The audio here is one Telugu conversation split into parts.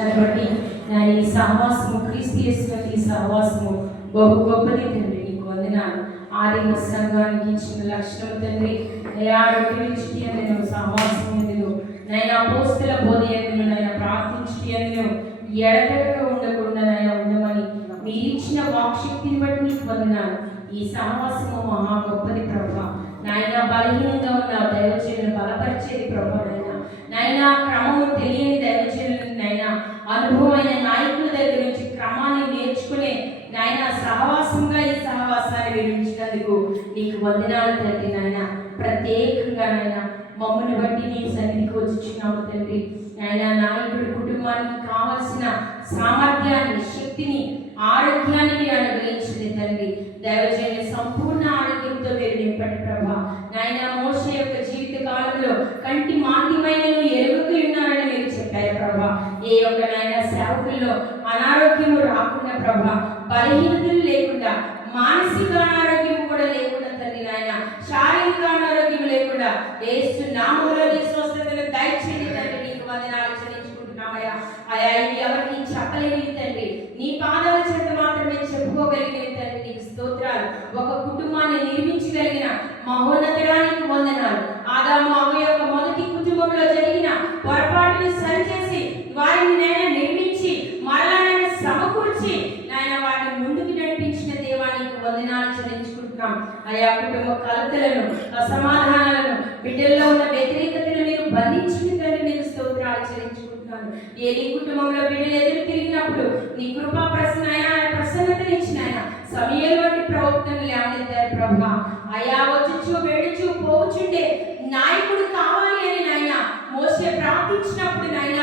బట్టి ఈ సహవాసము క్రీస్తు యేసునందు ఈ సహవాసము బహు గొప్పది తండ్రి. నీకు వందనాలు. ఆదిమ సంఘానికి ఇచ్చిన లక్షణం తండ్రి, రొట్టె అందును సహవాసం ఎందును నైనా అపోస్తల బోధ ఎందును నైనా ప్రార్థించుటి ఎందును ఎడతెగక ఉండకుండా నైనా ఉండమని మీరు ఇచ్చిన వాక్శక్తిని బట్టి నీకు వందనాలు. ఈ సహవాసము మహా గొప్పది ప్రభా. నాయన బలహీనంగా ఉన్న దైవజనులను బలపరిచేది ప్రభా. నైనా క్రమము తెలియని దైవజనులను నైనా అనుభవమైన నాయకుల దగ్గర నుంచి క్రమాన్ని నేర్చుకునే నాయన సహవాసంగా ఈ సహవాసాన్ని వివరించినందుకు నీకు వందనాలు తండ్రి. నాయన ప్రత్యేకంగా నాయన మమ్మల్ని బట్టి నీ సన్నిధికి వచ్చినాము తండ్రి. నాయన నాయకుడి కుటుంబానికి కావలసిన సామర్థ్యాన్ని, శక్తిని, ఆరోగ్యాన్ని మీరు అనుగ్రహించింది తండ్రి. దైవజనుల సంపూర్ణ ఆరోగ్యంతో మీరు నింపండి ప్రభా. నాయన మోషే యొక్క జీవిత కాలంలో కంటి మాంద్యమైన ఎరుగకు ఉన్నారని మీరు చెప్పారు ప్రభా. ఏ యొక్క నాయన సేవకుల్లో అనారోగ్యము రాకుండా ప్రభా, బలహీనతలు లేకుండా, మానసిక అనారోగ్యం కూడా లేకుండా తండ్రి, నాయన శారీరక అనారోగ్యం లేకుండా యేసు నామములో స్వస్థతను దయచేయండి తండ్రి. నీకు వందనాలు చెల్లించుకుంటున్నామయ్యా. అయా ఇవి ఎవరికి చెప్పలేని తండ్రి, నీ పాదాల చెంత మాత్రమే చెప్పుకోగలిగిన తండ్రి. నీకు స్తోత్రాలు. ఒక కుటుంబాన్ని నిర్మించగలిగిన మహోన్నతడానికి వందనాలు. ఆదాము అవ్వ యొక్క మొదటి కుటుంబంలో జరిగిన పొరపాటును సరిచేసి వారిని నాయన నిర్మించి మరలా నాయన సమకూర్చి నాయన వారిని ముందుకు నడిపించిన దేవానికి వందనాలు చెల్లించుకుంటున్నాం. ఆయా కుటుంబ కలతలను, అసమాధానాలను, బిడ్డల్లో ఉన్న వ్యతిరేకతను మీరు బంధించిన తండ్రి. మీరు స్తోత్రాలు చెల్లించుకుంటున్నాను. ఏ నీ కుటుంబంలో బిడ్డలు ఎదురు తిరిగినప్పుడు నీ కృపా ప్రసన్నతనిచ్చిన సమయంలో వంటి ప్రవక్తను లేవనెత్తారు ప్రభా. అయా వచ్చుచు వెడుచు పోవచుండే నాయకుడు కావాలి అని నాయన మోసే ప్రార్థించినప్పుడు నాయన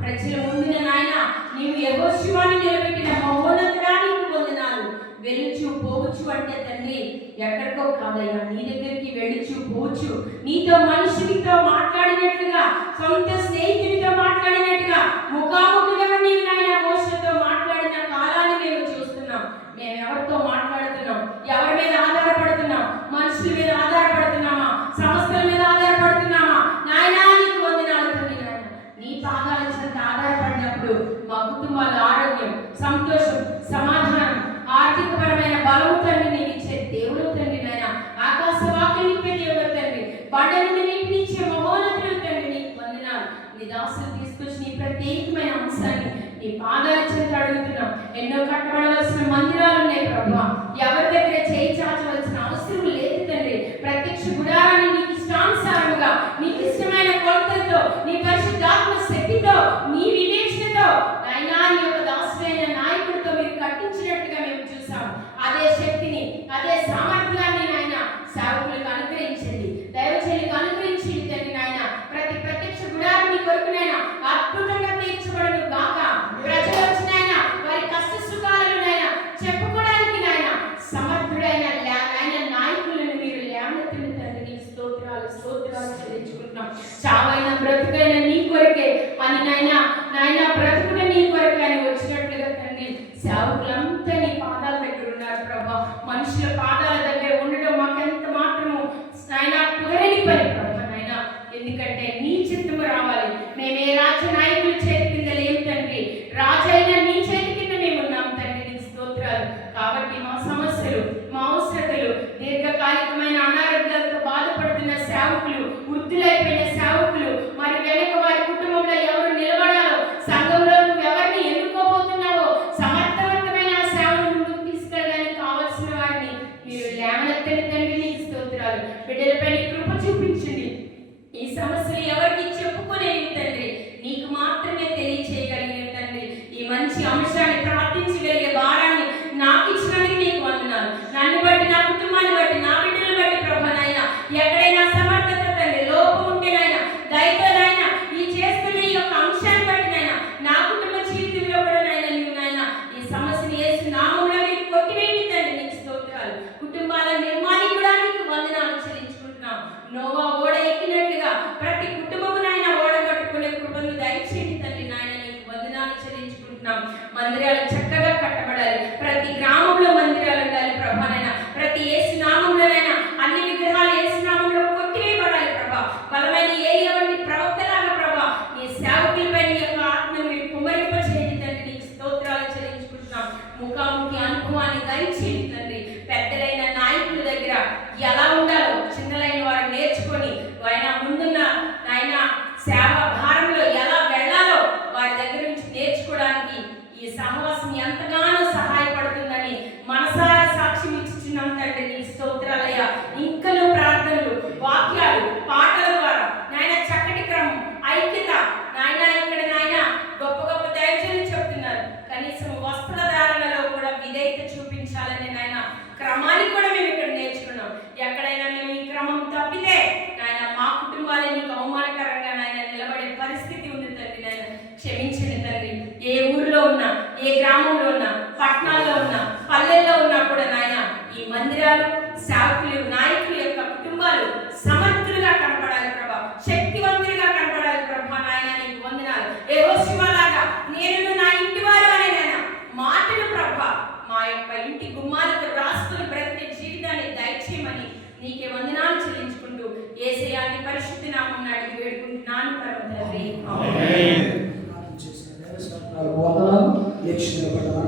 ప్రజల ముందున నాయన నీవు యెహోషువని నిలబెట్టిన మహోన్నతుడానికి వందనాలు. వెలుచు పోవచ్చు అంటే తండ్రి ఎక్కడికో కాదయ్యా, నీ దగ్గరికి వెలుచు పోవచ్చు. నీతో మనుషులతో మాట్లాడినట్లుగా, సొంత స్నేహితుడితో మాట్లాడినట్టుగా ముఖాముఖిగా నీవు నాయన మోసతో మాట్లాడిన కాలాన్ని మేము చూస్తున్నాం. మేము ఎవరితో మాట్లాడుతున్నాం? ఎవరి మీద ఆధారపడుతున్నాం? మనుషుల మీద ఆధారపడుతున్నామా? సంస్థల మీద ఆధారపడుతున్నామా? నాయనా నీకు వందనాలు తండ్రి. నాయన నీ పాదాల చెంత ఆధారపడినప్పుడు మా కుటుంబాల ఆరోగ్యం, సంతోషం, సమాధానం, ఆర్థికపరమైన బలము తండ్రి నీకు ఇచ్చే దేవుడు తండ్రి. నాయన ఆకాశ వాక్యం నింపే దేవుడు తండ్రి. బండ నుండి నీటినిచ్చే మహోన్నతుడు తండ్రి. నీకు వందనాలు. నీ దాసులు తీసుకొచ్చి నీ ప్రత్యేకమైన అంశాన్ని నీ పాదాల చెంత అడుగుతున్నాం. ఎన్నో కట్టబడవలసిన మందిరాలు ఉన్నాయి ప్రభా. ఎవరి దగ్గర చేయి చాచవలసిన అవసరం లేదు తండ్రి. ప్రత్యక్ష గుడారాన్ని నీకు ఇష్టానుసారముగా, నీకు ఇష్టమైన కొలతలతో, నీ పరిశుద్ధాత్మ శక్తితో, నీ వివేచనతో నాయనా నీ యొక్క దాసులైన నాయకుడితో మీరు కట్టించినట్టుగా మేము చూసాం. అదే శక్తిని, అదే సామర్థ్యాన్ని నాయన సేవకులకు అనుగ్రహించండి, దైవజనులకు అనుగ్రహించండి తండ్రి. నాయన ప్రతి ప్రత్యక్ష గుడారాన్ని కొరకునైనా అద్భుతంగా తీర్చబడను గాక. ప్రజలు వచ్చినాయన వారి కష్ట సుఖాలను నాయన చెప్పుకోవడానికి నాయన సమర్థుడైన నాయన నాయకులను మీరు లేవనెత్తిన తండ్రి. నీకు స్తోత్రాలు చెల్లించుకుంటున్నాం. చావైన బ్రతుకైన నీ కొరకే అని నాయన బ్రతుకున నీ కొరకే అని వచ్చినట్లుగా తండ్రి సేవకులంతా నీ పాదాల దగ్గర ఉన్నారు ప్రభా. మనుషుల పాదాల దగ్గర ఉండడం మాకెంత మాత్రము నాయన కుదరని పని ప్రభా. నాయన ఎందుకంటే నీ చిత్తము రావాలి. మేమే రాజ్య నాయకుల చేతి కింద లేవు తండ్రి, రాజు అయిన నీ చేతి కింద మేము ఉన్నాం తండ్రి. నీకు స్తోత్రాలు. కాబట్టి మా సమస్యలు, మా అవసరతలు, దీర్ఘకాలికమైన అనారోగ్యాలతో బాధపడుతున్న సేవకులు, వృద్ధులైపోయిన సేవకులు, మరి వెనక వారి కుటుంబంలో ఎవరు నిలబడాలో, సంఘంలో నువ్వు ఎవరిని ఎన్నుకోబోతున్నావో, సమర్థవంతమైన సేవను ముందుకు తీసుకెళ్ళడానికి కావాల్సిన వారిని మీరు లేవనెత్తని తండ్రి. నీకు స్తోత్రాలు. బిడ్డలపై నీ కృప చూపించండి. ఈ సమస్యలు ఎవరికి చెప్పుకునేవి తండ్రి, నీకు మాత్రమే తెలియచేయగలిగిన తండ్రి. ఈ మంచి అంశాన్ని ప్రార్థించగలిగే భారాన్ని నాకు ఇచ్చినందుకు నీకు వందనాలు. నన్ను బట్టి, నా కుటుంబాన్ని బట్టి, నా బిడ్డలను బట్టి ప్రభా నాయన ఎక్కడైనా సమర్థత తండ్రి లోపం ఉంటే నాయన దయతో నాయన ఈ చేస్తున్న ఈ యొక్క అంశాన్ని బట్టి నాయన నా కుటుంబ జీవితంలో కూడా నాయన నీవు నాయన ఈ సమస్యను యేసు నామములో మీరు కొట్టివేయండి తండ్రి. నీకు స్తోత్రాలు. కుటుంబాల నిర్మాణి కూడా నీకు వందనాలు చెల్లించుకుంటున్నాం. నోవా ఓడ ఎక్కినట్లుగా ప్రతి కుటుంబము నాయన ఓడ కట్టుకునే కృపను దయచేయండి తండ్రి. నాయన నీకు వందనాలు చెల్లించుకుంటున్నాం. మందిరాలు చక్కగా కట్టబడాలి. ప్రతి గ్రామంలో మందిరాలు ఉండాలి ప్రభా. నాయన ప్రతి యేసు నామములోనైనా అన్ని విగ్రహాలు యేసు నామములో కొట్టివేయబడాలి ప్రభా. బలమైన ఏలియా వంటి ప్రవక్తలాగా ప్రభా నీ సేవకులపై నీ యొక్క ఆత్మను మీరు కుమ్మరి తండ్రి. ఏ ఊరిలో ఉన్నా, ఏ గ్రామంలో ఉన్నా, పట్టణాల్లో ఉన్నా, పల్లెల్లో ఉన్నా కూడా నాయన ఈ మందిరాలు, సేవకులు, నాయకుల యొక్క కుటుంబాలు సమర్థులుగా కనపడాలి ప్రభా, శక్తివంతులుగా కనపడాలి ప్రభా. నాయన నీకు వందనాలు. యెహోషువలాగా నేను నా ఇంటి వారు అనే నాయన మాటలు ప్రభా మా యొక్క ఇంటి గుమ్మాలకు రాసుకుని బ్రతికే జీవితాన్ని దయచేయమని నీకే వందనాలు చెల్లించుకుంటూ యేసయ్య పరిశుద్ధ నామమున అడిగి వేడుకుంటున్నాను పరమ తండ్రి. ఆమేన్. వందనాలు.